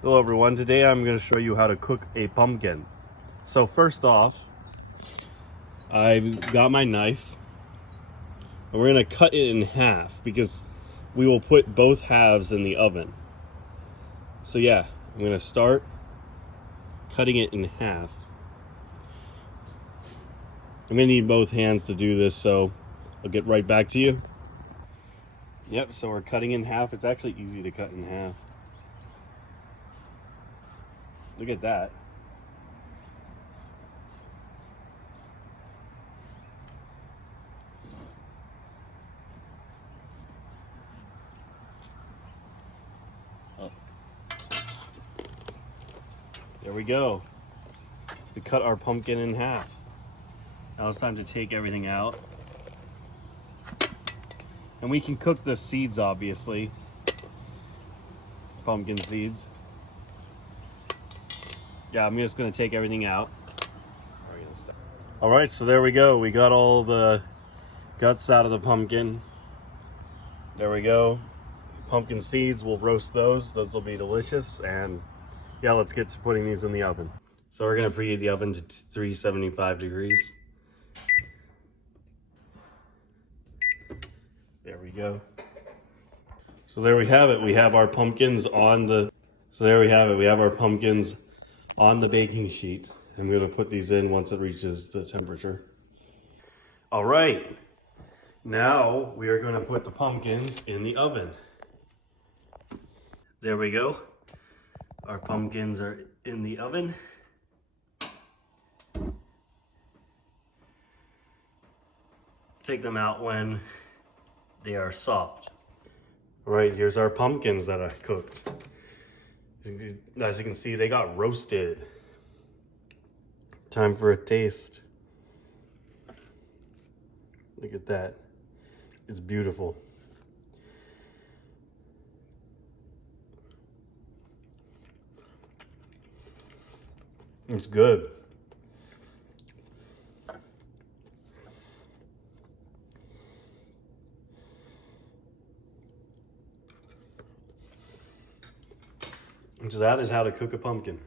Hello everyone, today I'm going to show you how to cook a pumpkin. So first off, I've got my knife and we're going to cut it in half because we will put both halves in the oven. So yeah, I'm going to start cutting it in half. I'm going to need both hands to do this, so I'll get right back to you. Yep, so we're cutting in half. It's actually easy to cut in half. Look at that. Oh. There we go. We cut our pumpkin in half. Now it's time to take everything out. And we can cook the seeds, obviously. Pumpkin seeds. Yeah, I'm just gonna take everything out. All right, so there we go. We got all the guts out of the pumpkin. There we go. Pumpkin seeds, we'll roast those. Those will be delicious. And yeah, let's get to putting these in the oven. So we're gonna preheat the oven to 375 degrees. There we go. So there we have it. We have our pumpkins on the, We have our pumpkins on the baking sheet. I'm gonna put these in once it reaches the temperature. All right, now we are gonna put the pumpkins in the oven. There we go. Our pumpkins are in the oven. Take them out when they are soft. All right, here's our pumpkins that I cooked. As you can see, they got roasted. Time for a taste. Look at that. It's beautiful. It's good. So that is how to cook a pumpkin.